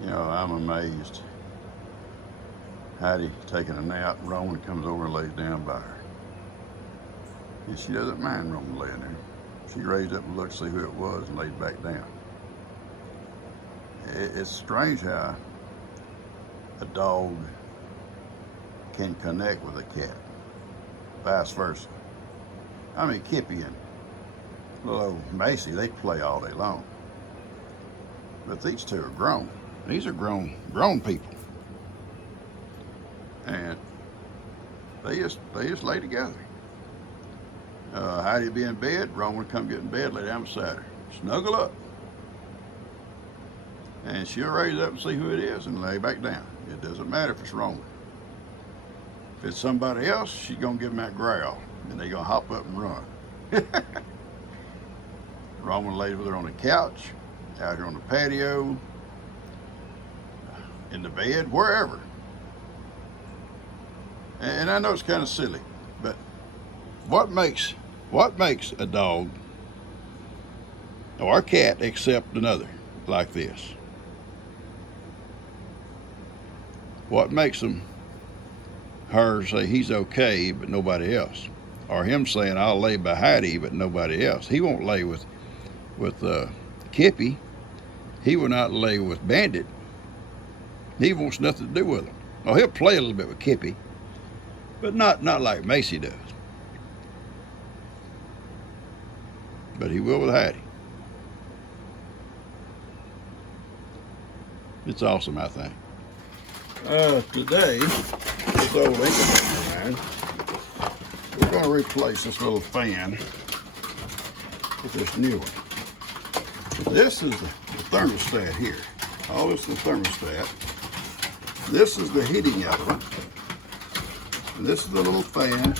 You know, I'm amazed. Hattie taking a nap, Roman comes over and lays down by her. And she doesn't mind Roman laying there. She raised up and looked to see who it was and laid back down. It's strange how a dog can connect with a cat, vice versa. I mean, Kippy and little old Macy, they play all day long. But these two are grown. These are grown people. And they just lay together. Heidi be in bed, Roman would come get in bed, lay down beside her, snuggle up. And she'll raise up and see who it is and lay back down. It doesn't matter if it's Roman. If it's somebody else, she's gonna give them that growl, and they're gonna hop up and run. Roman lays with her on the couch, out here on the patio, in the bed, wherever. And I know it's kind of silly, but what makes a dog or a cat accept another like this? What makes her say he's okay but nobody else, or him saying I'll lay by Heidi but nobody else? He won't lay with Kippy. He will not lay with Bandit. He wants nothing to do with him. Oh, he'll play a little bit with Kippy, but not like Macy does. But he will with Hattie. It's awesome, I think. Today, this old Incubator of mine, we're going to replace this little fan with this new one. This is the thermostat here. All this is the thermostat. This is the heating element. And this is the little fan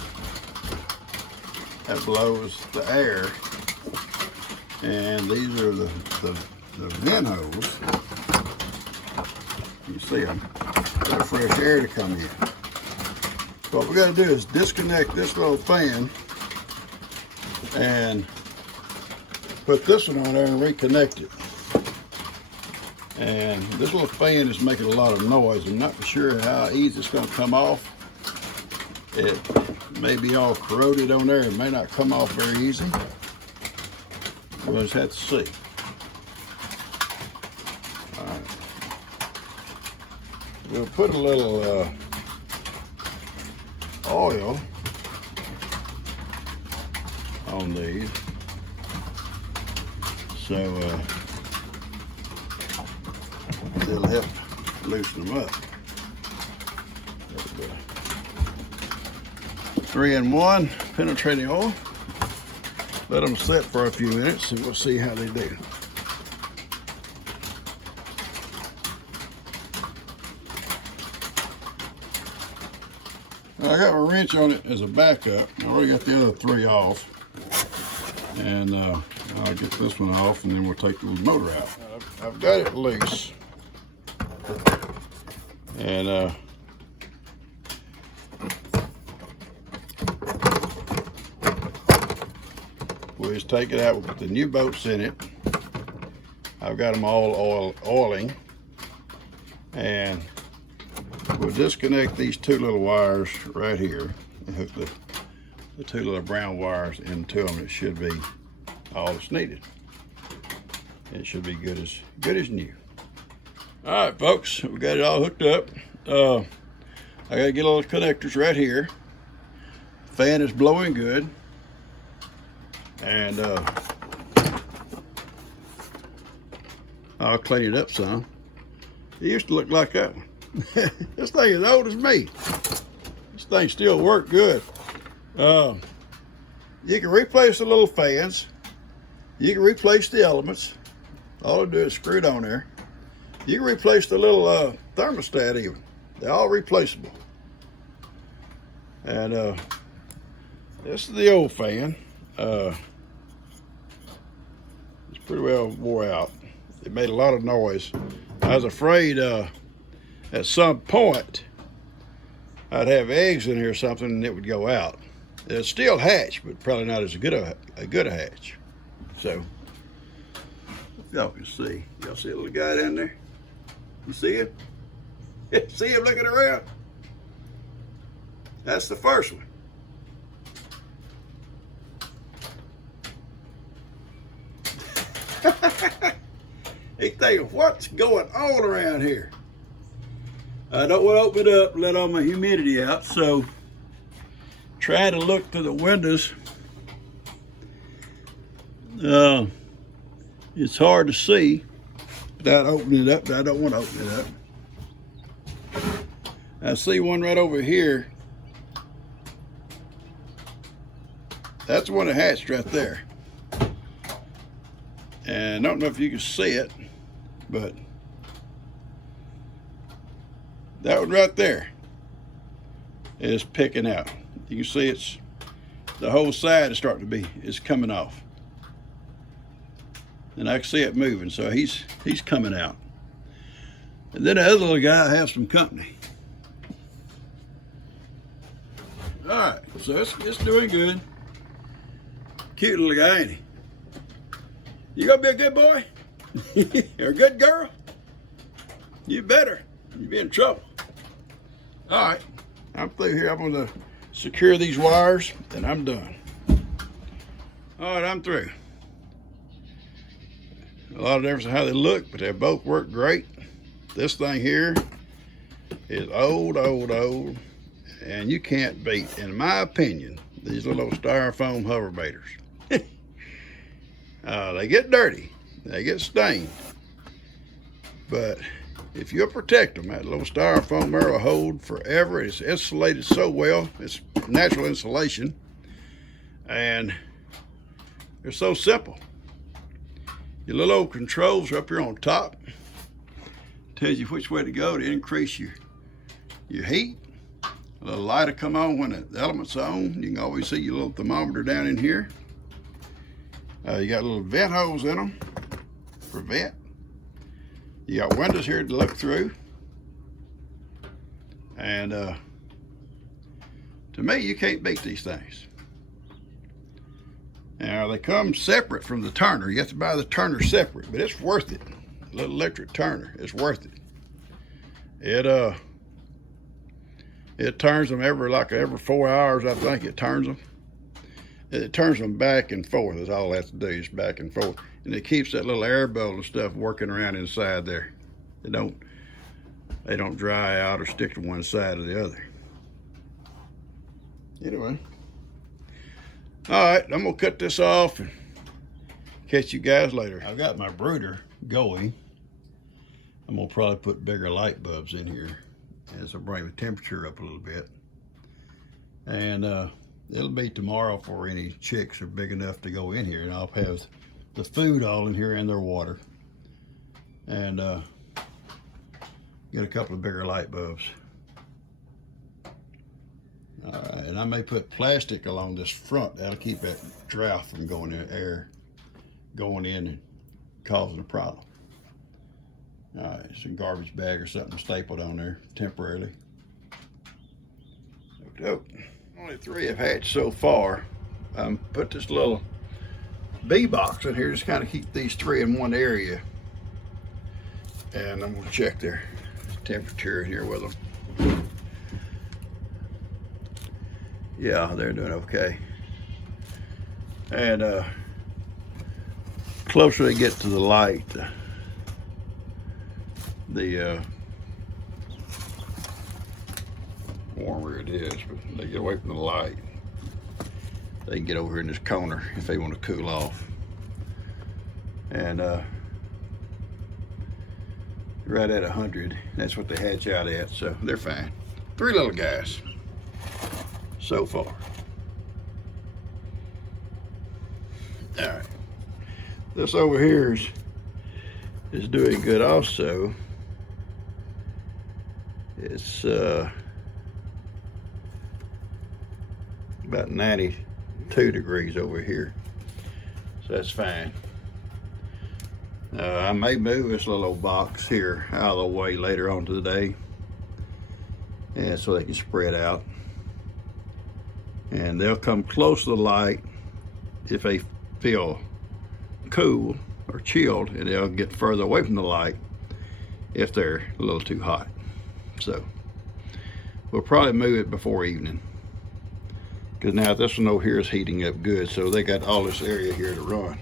that blows the air. And these are the vent hose. You see them. Got fresh air to come in. What we got to do is disconnect this little fan and put this one on there and reconnect it. And this little fan is making a lot of noise. I'm not sure how easy it's going to come off. It may be all corroded on there. It may not come off very easy. We'll just have to see. All right. We'll put a little oil on these, so it'll help loosen them up. 3-in-1 penetrating oil. Let them sit for a few minutes and we'll see how they do. Now I got my wrench on it as a backup. I already got the other 3 off. And I'll get this one off and then we'll take the motor out. I've got it loose. And we'll just take it out. We'll put the new bolts in it. I've got them all oiling. And we'll disconnect these 2 little wires right here and hook the 2 little brown wires into them. It should be all that's needed. It should be good as new. All right, folks, we got it all hooked up. I gotta get all the connectors right here. Fan is blowing good. And I'll clean it up some. It used to look like that one. This thing is old as me. This thing still works good. You can replace the little fans. You can replace the elements. All I do is screw it on there. You can replace the little thermostat even. They're all replaceable. And this is the old fan. It's pretty well wore out. It made a lot of noise. I was afraid at some point I'd have eggs in here or something and it would go out. It'll still hatch, but probably not as good a hatch. So, if y'all can see. Y'all see a little guy down there? You see him? See him looking around? That's the first one. He thinking, what's going on around here? I don't want to open it up and let all my humidity out, so try to look through the windows. It's hard to see without opening it up, but I don't want to open it up. I see one right over here. That's the one that hatched right there. And I don't know if you can see it, but that one right there is picking out. You can see it's, the whole side is starting to be, it's coming off. And I can see it moving, so he's coming out. And then the other little guy has some company. All right, so it's doing good. Cute little guy, ain't he? You gonna be a good boy? Or a good girl? You better. You'll be in trouble. All right, I'm through here. I'm gonna secure these wires and I'm done. All right, I'm through. A lot of difference in how they look, but they both work great. This thing here is old, and you can't beat, in my opinion, these little styrofoam hover baiters. They get dirty, they get stained, but if you protect them, that little styrofoam there will hold forever. It's insulated so well. It's natural insulation, and they're so simple. Your little old controls are up here on top. Tells you which way to go to increase your heat. A little light will come on when the element's on. You can always see your little thermometer down in here. You got little vent holes in them for vent. You got windows here to look through. And to me, you can't beat these things. Now, they come separate from the turner. You have to buy the turner separate, but it's worth it. A little electric turner, it's worth it. It turns them every 4 hours, I think it turns them. It turns them back and forth. That's all it has to do, is back and forth. And it keeps that little air bubble and stuff working around inside there. They don't dry out or stick to one side or the other. Anyway. All right, I'm gonna cut this off and catch you guys later. I've got my brooder going. I'm gonna probably put bigger light bulbs in here, and so bring the temperature up a little bit. And it'll be tomorrow before any chicks are big enough to go in here, and I'll have the food all in here and their water. And get a couple of bigger light bulbs. All right, and I may put plastic along this front. That'll keep that drought from going in, air going in and causing a problem. All right, some garbage bag or something stapled on there temporarily. Only 3 have hatched so far. Put this little bee box in here just kind of keep these 3 in one area. And I'm gonna check their temperature here with them. Yeah, they're doing okay. And closer they get to the light, the warmer it is, but they get away from the light. They can get over here in this corner if they want to cool off. And right at 100, that's what they hatch out at, so they're fine. 3 little guys so far. All right, this over here is doing good also. It's about 92 degrees over here, so that's fine. I may move this little old box here out of the way later on today, and so they can spread out. And they'll come close to the light if they feel cool or chilled, and they'll get further away from the light if they're a little too hot. So we'll probably move it before evening, because now this one over here is heating up good, so they got all this area here to run.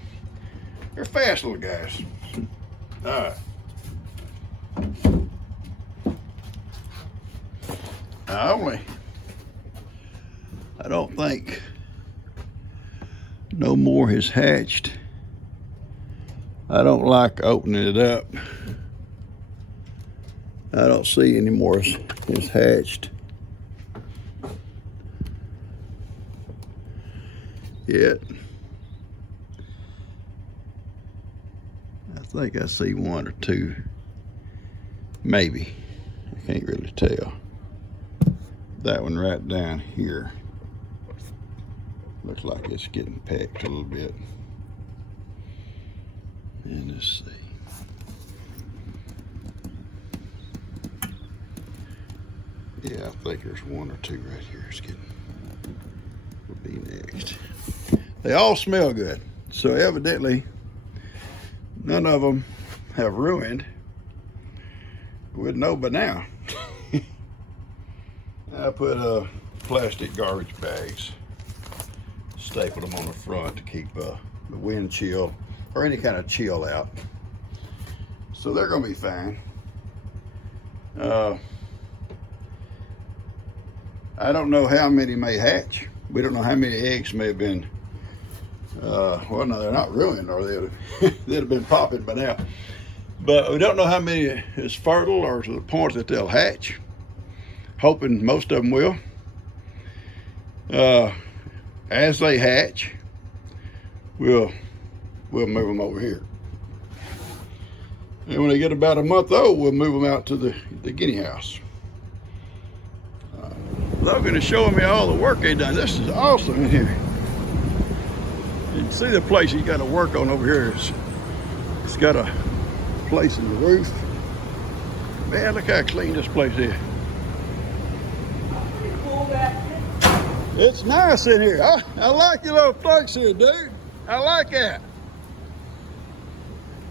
They're fast little guys. All right. I don't think no more has hatched. I don't like opening it up. I don't see any more is hatched yet. I think I see one or two, maybe. I can't really tell. That one right down here looks like it's getting pecked a little bit. And let's see. Yeah, I think there's one or two right here. It's getting, will be next. They all smell good. So evidently, none of them have ruined. We'd know by now. I put plastic garbage bags, stapled them on the front to keep the wind chill or any kind of chill out. So they're gonna be fine. I don't know how many may hatch. We don't know how many eggs may have been, well, no, they're not ruined, or they'd have been popping by now. But we don't know how many is fertile or to the point that they'll hatch. Hoping most of them will. As they hatch, we'll move them over here. And when they get about a month old, we'll move them out to the guinea house. Logan is showing me all the work they done. This is awesome in here. You can see the place he's got to work on over here. It's got a place in the roof. Man, look how clean this place is. It's nice in here. I like your little place here, dude. I like that.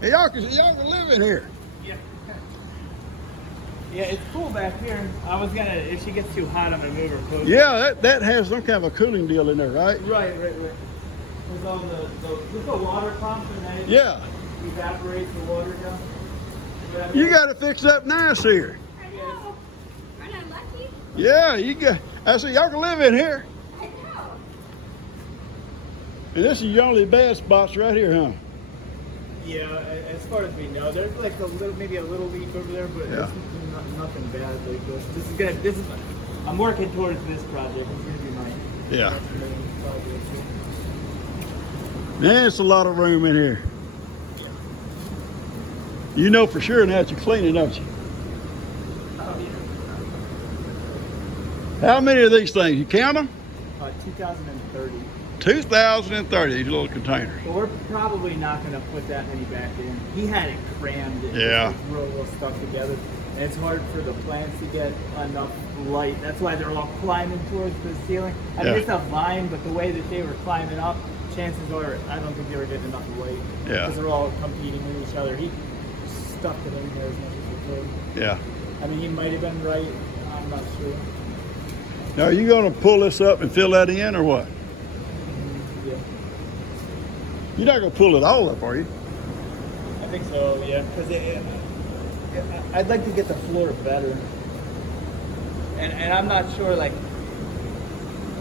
Hey, y'all can live in here. Yeah. Yeah, it's cool back here. I was gonna, if she gets too hot, I'm gonna move her closer. Yeah, that has some kind of a cooling deal in there, right? Right. There's all the water pump and then Yeah. evaporates the water down. You got it fixed up nice here. I know. Aren't I lucky? Yeah, you got. I said y'all can live in here. I know. And this is your only bad spots right here, huh? Yeah, as far as we know, there's like maybe a little leak over there, but Yeah. it's nothing bad like this. This is. I'm working towards this project. It's gonna be mine. Yeah. That's the main project. Man, it's a lot of room in here. You know for sure now that you're cleaning, don't you? Oh yeah. How many of these things? You count them? 2030. 2,030, these little containers. But we're probably not going to put that many back in. He had it crammed and Yeah. real stuff together. And it's hard for the plants to get enough light. That's why they're all climbing towards the ceiling. I mean, Yeah. it's a vine, but the way that they were climbing up, chances are I don't think they were getting enough light. Yeah. Because they're all competing with each other. He stuffed it in there as much as he could. Yeah. I mean, he might have been right. I'm not sure. Now, are you going to pull this up and fill that in or what? Yeah. You're not going to pull it all up, are you? I think so, yeah. Because I'd like to get the floor better. And I'm not sure, like,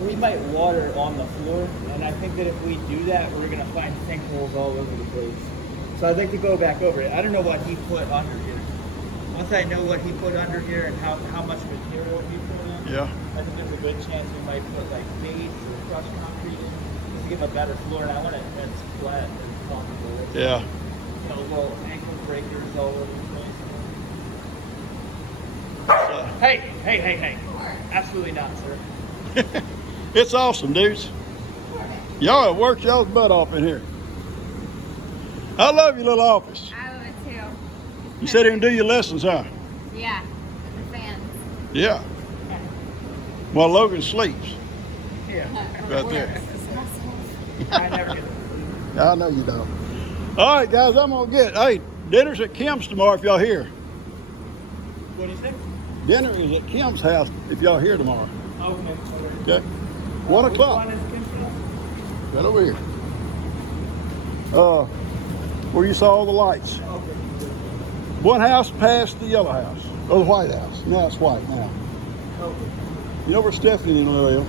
we might water on the floor, and I think that if we do that, we're going to find sinkholes all over the place. So I'd like to go back over it. I don't know what he put under here. Once I know what he put under here and how much material he put in, Yeah. I think there's a good chance we might put like base or crushed concrete in just to give a better floor. And I want it that's flat and comfortable. Yeah. You know, little ankle breakers all over the place. Hey. Absolutely not, sir. It's awesome, dudes. Y'all have worked y'all's butt off in here. I love your little office. I love it too. You sit here and do your lessons, huh? Yeah. The fans. Yeah. While Logan sleeps Yeah. right there. I never get it. I know you don't. All right, guys, I'm going to hey, dinner's at Kim's tomorrow if y'all here. What do you say? Dinner is at Kim's house if y'all here tomorrow. Okay. Okay? 1 Which o'clock. one is Kim's house? Right over here. Where you saw all the lights. Okay. One house past the yellow house, or the white house. Now it's white now. Okay. You know where Stephanie lives?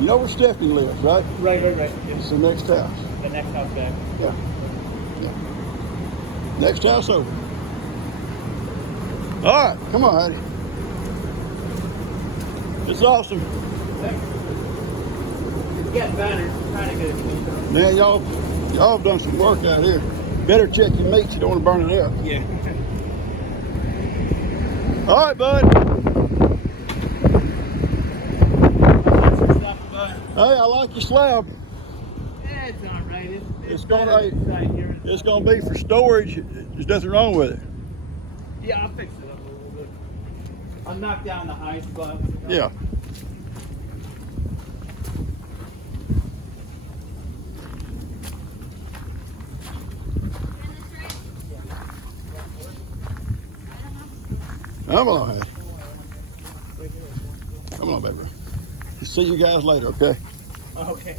You know where Stephanie lives, right? Right. Yeah. It's the next house. The next house back. Yeah. Next house over. All right, come on, Hattie. It's awesome. It's getting better. Trying to get it cleaned up. Now y'all have done some work out here. Better check your meats. You don't want to burn it up. Yeah. All right, bud. Hey, I like your slab. Yeah, it's all right. It's better gonna- inside here. It's gonna be for storage. There's nothing wrong with it. Yeah, I'll fix it up a little bit. I'll knock down the high spot. Yeah. Come on, Hattie. Come on, baby. See you guys later, okay? Okay.